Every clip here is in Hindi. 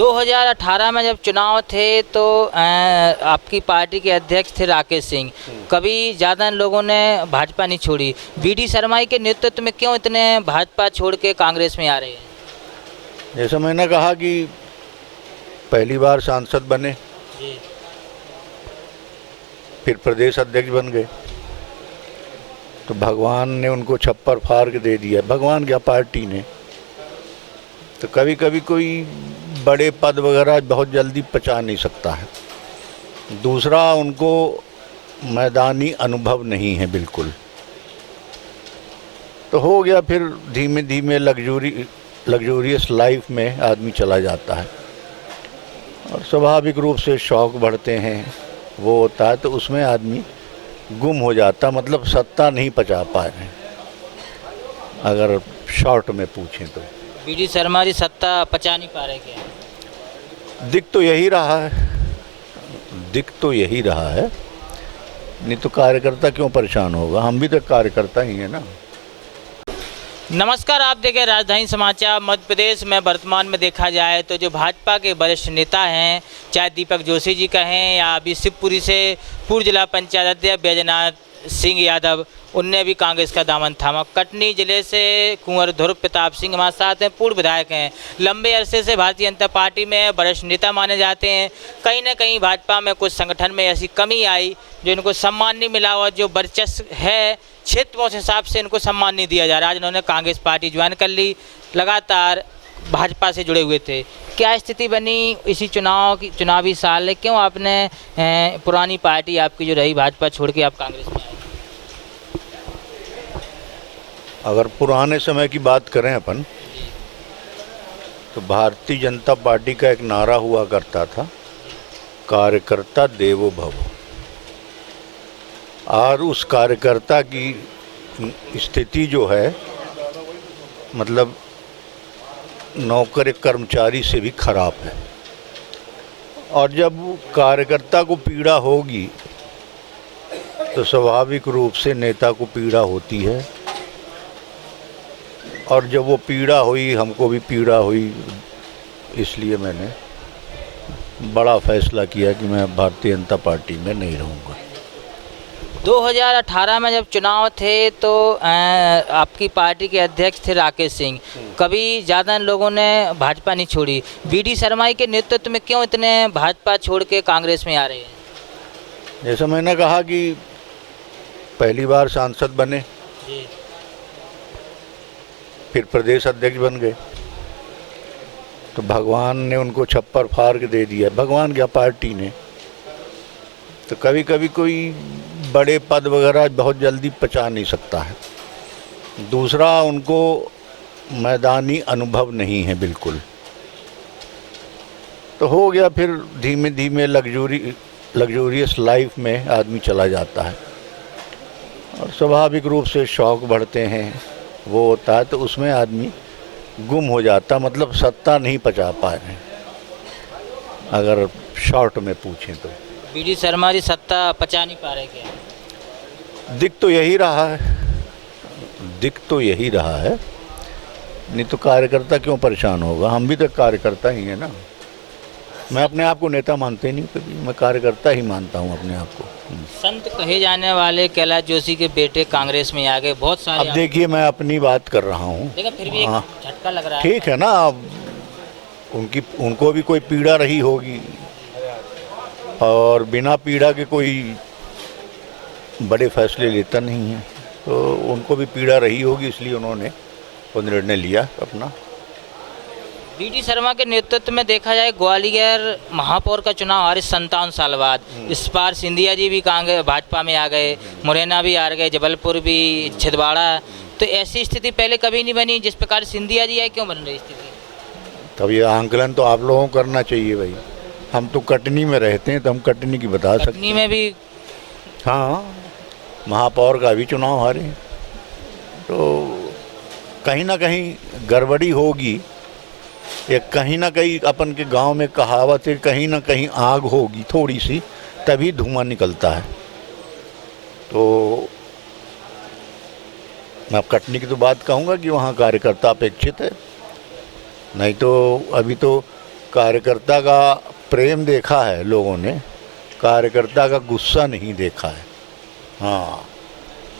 2018 में जब चुनाव थे तो आपकी पार्टी के अध्यक्ष थे राकेश सिंह। कभी ज़्यादा लोगों ने भाजपा नहीं छोड़ी। वीडी शर्मा के नेतृत्व में क्यों इतने भाजपा छोड़ के कांग्रेस में आ रहे हैं? जैसा मैंने कहा कि पहली बार सांसद बने, जी। फिर प्रदेश अध्यक्ष बन गए, तो भगवान ने उनको छप्पर फाड़ के दे दिया। भगवान क्या, पार्टी ने। तो कभी कभी कोई बड़े पद वगैरह बहुत जल्दी पचा नहीं सकता है। दूसरा, उनको मैदानी अनुभव नहीं है बिल्कुल। तो हो गया, फिर धीमे धीमे लग्जूरियस लाइफ में आदमी चला जाता है और स्वाभाविक रूप से शौक बढ़ते हैं, वो होता है, तो उसमें आदमी गुम हो जाता, मतलब सत्ता नहीं पचा पा रहे, अगर शॉर्ट में पूछें तो। वीडी शर्मा जी सत्ता पचा नहीं पा रहे क्या? दिख तो यही रहा है, नहीं तो कार्यकर्ता क्यों परेशान होगा? हम भी तो कार्यकर्ता ही है ना। नमस्कार, आप देखें राजधानी समाचार। मध्य प्रदेश में वर्तमान में देखा जाए तो जो भाजपा के वरिष्ठ नेता हैं, चाहे दीपक जोशी जी कहें या अभी शिवपुरी से पूर्व जिला पंचायत अध्यक्ष बैजनाथ सिंह यादव, उनने भी कांग्रेस का दामन थामा। कटनी जिले से कुंवर ध्रुव प्रताप सिंह हमारे साथ हैं, पूर्व विधायक हैं, लंबे अरसे से भारतीय जनता पार्टी में वरिष्ठ नेता माने जाते हैं। कहीं ना कहीं भाजपा में कुछ संगठन में ऐसी कमी आई जो इनको सम्मान नहीं मिला और जो वर्चस्व है क्षेत्र उस हिसाब से इनको सम्मान नहीं दिया जा रहा। आज इन्होंने कांग्रेस पार्टी ज्वाइन कर ली, लगातार भाजपा से जुड़े हुए थे। क्या स्थिति बनी इसी चुनावी साल है? क्यों आपने पुरानी पार्टी आपकी जो रही भाजपा छोड़ के आप कांग्रेस में आए? अगर पुराने समय की बात करें अपन, तो भारतीय जनता पार्टी का एक नारा हुआ करता था, कार्यकर्ता देवो भव। और उस कार्यकर्ता की स्थिति जो है, मतलब नौकर एक कर्मचारी से भी खराब है। और जब कार्यकर्ता को पीड़ा होगी तो स्वाभाविक रूप से नेता को पीड़ा होती है। और जब वो पीड़ा हुई, हमको भी पीड़ा हुई, इसलिए मैंने बड़ा फैसला किया कि मैं भारतीय जनता पार्टी में नहीं रहूँगा। 2018 में जब चुनाव थे तो आपकी पार्टी के अध्यक्ष थे राकेश सिंह। कभी ज़्यादा लोगों ने भाजपा नहीं छोड़ी। वीडी शर्मा के नेतृत्व में क्यों इतने भाजपा छोड़ के कांग्रेस में आ रहे हैं? जैसा मैंने कहा कि पहली बार सांसद बने, जी। फिर प्रदेश अध्यक्ष बन गए, तो भगवान ने उनको छप्पर फाड़ के दे दिया। भगवान क्या, पार्टी ने। तो कभी कभी कोई बड़े पद वगैरह बहुत जल्दी पचा नहीं सकता है। दूसरा, उनको मैदानी अनुभव नहीं है बिल्कुल। तो हो गया, फिर धीमे धीमे लग्जूरियस लाइफ में आदमी चला जाता है और स्वाभाविक रूप से शौक बढ़ते हैं, वो होता है, तो उसमें आदमी गुम हो जाता, मतलब सत्ता नहीं पचा पा रहे, अगर शॉर्ट में पूछें तो। वीडी शर्मा जी सत्ता पचा नहीं पा रहे क्या? दिख तो यही रहा है, नहीं तो कार्यकर्ता क्यों परेशान होगा? हम भी तो कार्यकर्ता ही है ना। मैं अपने आप को नेता मानते नहीं कभी, मैं कार्यकर्ता ही मानता हूँ अपने आप को। संत कहे जाने वाले कैलाश जोशी के बेटे कांग्रेस में आ गए, बहुत सारे। अब देखिए, मैं अपनी बात कर रहा हूँ, लेकिन फिर भी एक झटका लग रहा है। ठीक है ना। अब उनको भी कोई पीड़ा रही होगी, और बिना पीड़ा के कोई बड़े फैसले लेता नहीं है, तो उनको भी पीड़ा रही होगी, इसलिए उन्होंने वो निर्णय लिया अपना। वीडी शर्मा के नेतृत्व में देखा जाए ग्वालियर महापौर का चुनाव आ रहे 57 साल बाद। इस बार सिंधिया जी भी कांग्रेस भाजपा में आ गए, मुरैना भी आ गए, जबलपुर भी, छिंदवाड़ा। तो ऐसी स्थिति पहले कभी नहीं बनी जिस प्रकार सिंधिया जी है। क्यों बन रही स्थिति? तब ये आंकलन तो आप लोगों को करना चाहिए भाई। हम तो कटनी में रहते हैं, तो हम कटनी की बता सकते हैं। कटनी में भी हाँ, महापौर का भी चुनाव हारे, तो कहीं ना कहीं गड़बड़ी होगी। एक कहीं ना कहीं अपन के गांव में कहावत है, कहीं ना कहीं आग होगी थोड़ी सी, तभी धुआं निकलता है। तो मैं अब कटनी की तो बात कहूँगा कि वहाँ कार्यकर्ता अपेक्षित है, नहीं तो अभी तो कार्यकर्ता का प्रेम देखा है लोगों ने, कार्यकर्ता का गुस्सा नहीं देखा है। हाँ,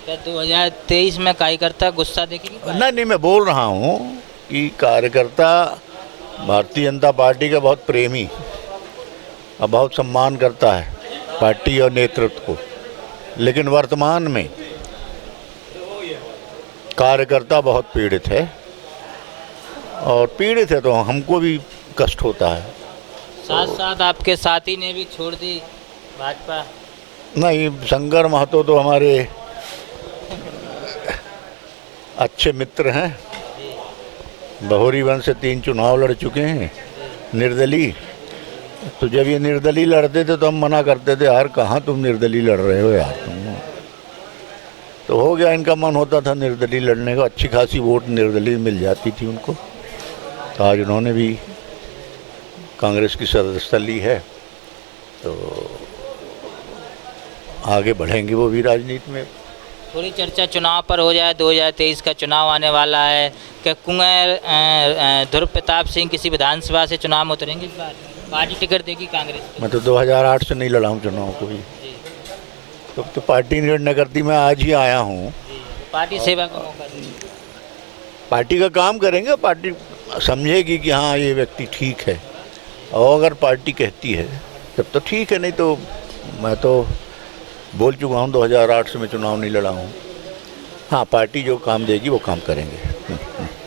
क्या 2023 में कार्यकर्ता गुस्सा देखेंगे? नहीं, मैं बोल रहा हूँ कि कार्यकर्ता भारतीय जनता पार्टी का बहुत प्रेमी और बहुत सम्मान करता है पार्टी और नेतृत्व को, लेकिन वर्तमान में कार्यकर्ता बहुत पीड़ित है, और पीड़ित है तो हमको भी कष्ट होता है। साथ साथ आपके साथी ने भी छोड़ दी भाजपा। नहीं, शंकर महतो तो हमारे अच्छे मित्र हैं, बहोरी वंश से 3 चुनाव लड़ चुके हैं निर्दलीय। तो जब ये निर्दलीय लड़ते थे तो हम मना करते थे, यार कहाँ तुम निर्दलीय लड़ रहे हो यार तुम। तो हो गया, इनका मन होता था निर्दलीय लड़ने का, अच्छी खासी वोट निर्दलीय मिल जाती थी उनको। तो आज उन्होंने भी कांग्रेस की सदस्यता ली है, तो आगे बढ़ेंगे वो भी राजनीति में। थोड़ी चर्चा चुनाव पर हो जाए। 2023 का चुनाव आने वाला है, क्या कुंवर ध्रुव प्रताप सिंह किसी विधानसभा से चुनाव में उतरेंगे इस बार? पार्टी टिकट देगी कांग्रेस को? मैं तो 2008 से नहीं लड़ा हूँ चुनाव को भी, तो पार्टी निर्णय करती। मैं आज ही आया हूँ। पार्टी सेवा का मौका देगी। पार्टी का काम करेंगे, पार्टी समझेगी कि हाँ ये व्यक्ति ठीक है, और अगर पार्टी कहती है तब तो ठीक है, नहीं तो मैं तो बोल चुका हूँ 2008 से मैं चुनाव नहीं लड़ा हूँ। हाँ, पार्टी जो काम देगी वो काम करेंगे।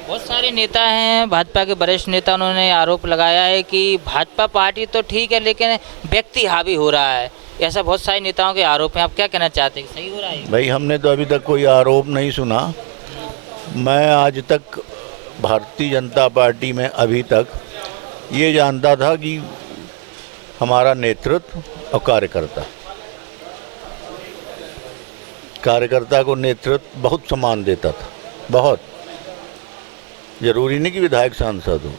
बहुत सारे नेता हैं भाजपा के वरिष्ठ नेता, उन्होंने आरोप लगाया है कि भाजपा पार्टी तो ठीक है लेकिन व्यक्ति हावी हो रहा है। ऐसा बहुत सारे नेताओं के आरोप हैं, आप क्या कहना चाहते हैं, सही हो रहा है? भाई, हमने तो अभी तक कोई आरोप नहीं सुना। मैं आज तक भारतीय जनता पार्टी में अभी तक ये जानता था कि हमारा नेतृत्व और कार्यकर्ता को नेतृत्व बहुत सम्मान देता था। बहुत जरूरी नहीं कि विधायक सांसद हो।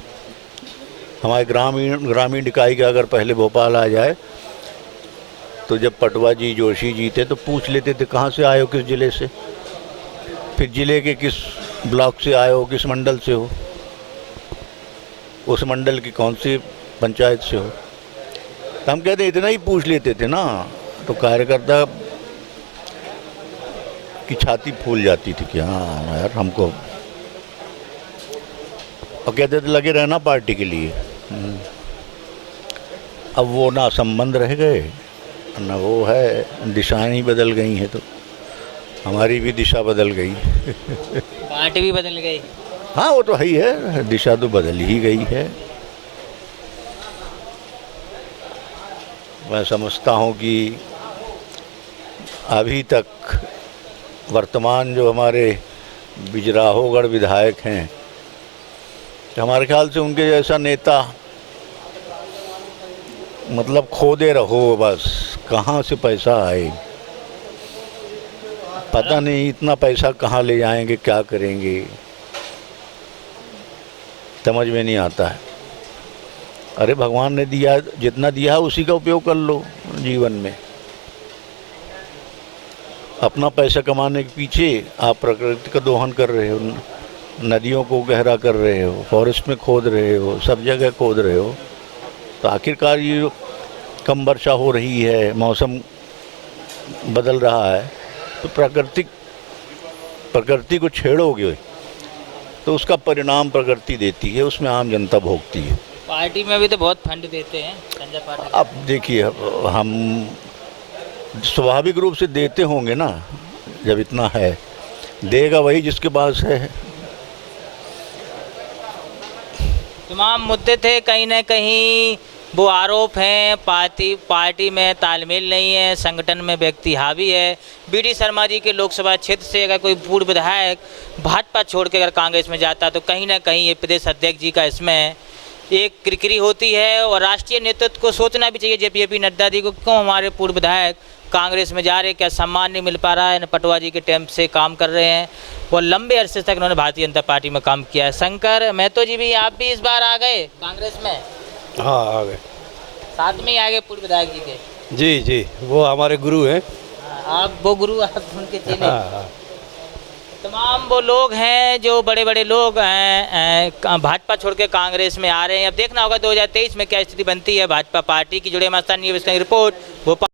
हमारे ग्रामीण इकाई का अगर पहले भोपाल आ जाए तो जब पटवा जी, जोशी जी थे तो पूछ लेते थे कहाँ से आए हो, किस ज़िले से, फिर ज़िले के किस ब्लॉक से आए हो, किस मंडल से हो, उस मंडल की कौन सी पंचायत से हो। तो हम कहते इतना ही पूछ लेते थे ना, तो कार्यकर्ता की छाती फूल जाती थी कि हाँ यार हमको, और कहते थे लगे रहना पार्टी के लिए। अब वो ना संबंध रह गए ना वो है, दिशाएं ही बदल गई हैं, तो हमारी भी दिशा बदल गई। पार्टी भी बदल गई। हाँ, वो तो है ही है, दिशा तो बदल ही गई है। मैं समझता हूँ कि अभी तक वर्तमान जो हमारे बिजराहोगढ़ विधायक हैं, हमारे ख्याल से उनके जैसा नेता मतलब खोदे रहो बस, कहाँ से पैसा आए पता नहीं, इतना पैसा कहाँ ले जाएंगे, क्या करेंगे, समझ में नहीं आता है। अरे भगवान ने दिया, जितना दिया है उसी का उपयोग कर लो जीवन में। अपना पैसा कमाने के पीछे आप प्रकृति का दोहन कर रहे हो, नदियों को गहरा कर रहे हो, फॉरेस्ट में खोद रहे हो, सब जगह खोद रहे हो, तो आखिरकार ये कम वर्षा हो रही है, मौसम बदल रहा है, तो प्रकृति को छेड़ोगे तो उसका परिणाम प्रकृति देती है, उसमें आम जनता भोगती है। पार्टी में भी तो बहुत फंड देते हैं संजय पाटिल। अब देखिए, हम स्वाभाविक रूप से देते होंगे ना, जब इतना है देगा वही जिसके पास है। तमाम मुद्दे थे, कहीं ना कहीं वो आरोप हैं, पार्टी में तालमेल नहीं है, संगठन में व्यक्ति हावी है। बीडी शर्मा जी के लोकसभा क्षेत्र से अगर कोई पूर्व विधायक भाजपा छोड़ के अगर कांग्रेस में जाता तो कहीं ना कहीं ये प्रदेश अध्यक्ष जी का इसमें एक किरकिरी होती है, और राष्ट्रीय नेतृत्व को सोचना भी चाहिए जेपी नड्डा जी को, क्यों हमारे पूर्व विधायक कांग्रेस में जा रहे, क्या सम्मान नहीं मिल पा रहा है, न पटवा जी के टाइम से काम कर रहे हैं, और लंबे अरसे तक उन्होंने भारतीय जनता पार्टी में काम किया है। शंकर महतो जी भी, आप भी इस बार आ गए कांग्रेस में? हाँ, आ गए, साथ में ही आ गए पूर्व विधायक जी के? जी जी, वो हमारे गुरु हैं। आप वो गुरु, आप उनके चेले। हाँ हाँ। तमाम वो लोग हैं जो बड़े बड़े लोग हैं भाजपा छोड़ के कांग्रेस में आ रहे हैं। अब देखना होगा 2023 में क्या स्थिति बनती है भाजपा पार्टी की। जुड़े हमारे साथ न्यूज़ की रिपोर्ट भोपाल।